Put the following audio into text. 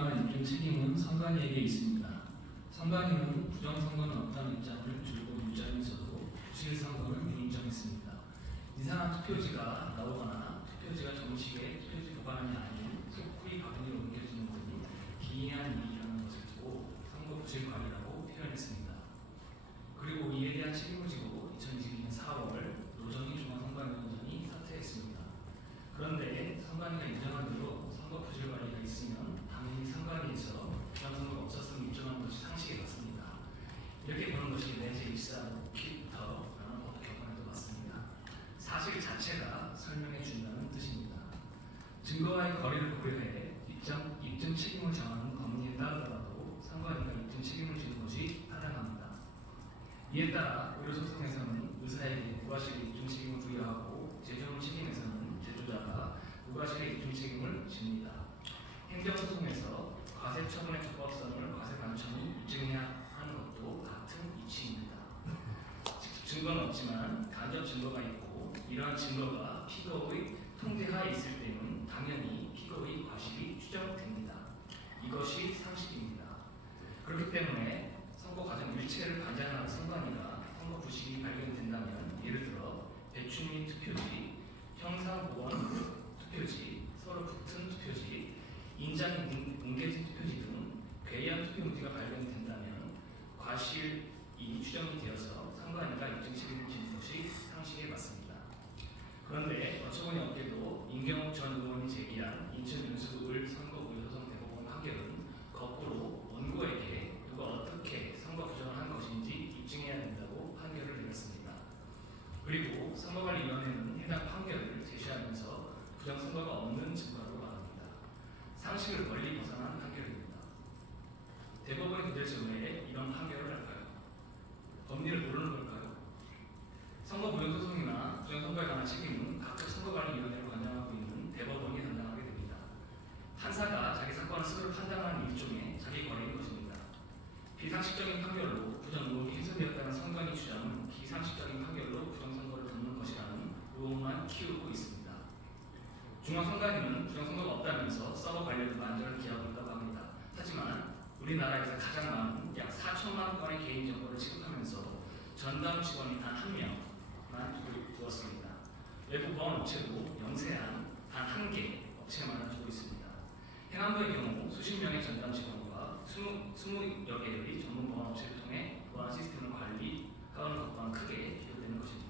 입증 책임은 선관위에게 있습니다. 선관위는 부정선거는 없다는 입장을 줄곧 유지하면서도 부실선거는 인정했습니다. 이상한 투표지가 나오거나 투표지가 정식의 투표지 보관함이 아닌 속후이 가분으로 옮겨지는 등이 기이한 일이라는 것을 두고 선거 부실 관리라고 표현했습니다. 그리고 이에 대한 책임을 지고 2022년 4월 노정희 중앙선관위원장이 사퇴했습니다. 그런데 선관위가 인정한 대로 선거 부실 관리가 있으면 당연히 선관위에서 부정선거가 없었음을 인정하는 것이 상식에 맞습니다. 이렇게 보는 것이 내제 입사부터라는 법 개정에도 맞습니다. 사실 자체가 설명해 준다는 뜻입니다. 증거와의 거리를 고려해 입증 책임을 정하는 법리에 따르더라도 선관위가 입증 책임을 지는 것이 타당합니다. 이에 따라 의료소송에서는 의사에게 무과실의 입증 책임을 부여하고 제조물 책임에서는 제조자가 무과실의 입증 책임을 집니다. 행정소송에서 과세처분의 적법성을 과세관청이 입증해야 하는 것도 같은 이치입니다. 직접 증거는 없지만 간접 증거가 있고 이러한 증거가 피고의 통제하에 있을 때는 당연히 피고의 과실이 추정됩니다. 이것이 상식입니다. 그렇기 때문에 선거 과정 일체를 관장하는 선관위가 선거 부실이 발견된다면 예를 들어 배춤민 투표지, 형사보원 투표지, 서로 붙은 투표지, 인장이 뭉개진 투표지 등 괴이한 투표용지가 발견된다면 과실이 추정이 되어서 선관위가 입증 책임을 지는 것이 상식에 맞습니다. 그런데 어처구니 없게도 임경욱 전 의원이 제기한 인천윤수을 선거부의소송 대법원 판결은 거꾸로 원고에게 누가 어떻게 선거 부정을 한 것인지 입증해야 된다고 판결을 내렸습니다. 그리고 선거관리위원회는 해당 판결을 제시하면서 부정선거가 없는 증거로 말합니다. 상식을 멀리 벗어난 판결입니다. 대법원이 도대체 왜 이런 판결을 할까요? 법리를 모르는 걸까요? 선거 부정소송이나 부정선거에 관한 책임은 각급 선거관리위원회를 관장하고 있는 대법원이 담당하게 됩니다. 판사가 자기 사건을 스스로 판단하는 일종의 자기 권리인 것입니다. 비상식적인 판결로 부정 의혹이 훼손되었다는 선관위 주장은 비상식적인 판결로 부정선거를 덮는 것이라는 의혹만 키우고 있습니다. 중앙선관위는 부정선거가 없다면서 서버 관리를 만전을 기하고 있다고 합니다. 하지만 우리나라에서 가장 많은 약 4천만 건의 개인정보를 취급하면서 전담 직원이 단 한 명만 두었습니다. 외부 보안 업체도 영세한 단 한 개 업체만 두고 있습니다. 행안부의 경우 수십 명의 전담 직원과 20여 개의 전문 보안 업체를 통해 보안 시스템을 관리하는 것과는 크게 비교되는 것입니다.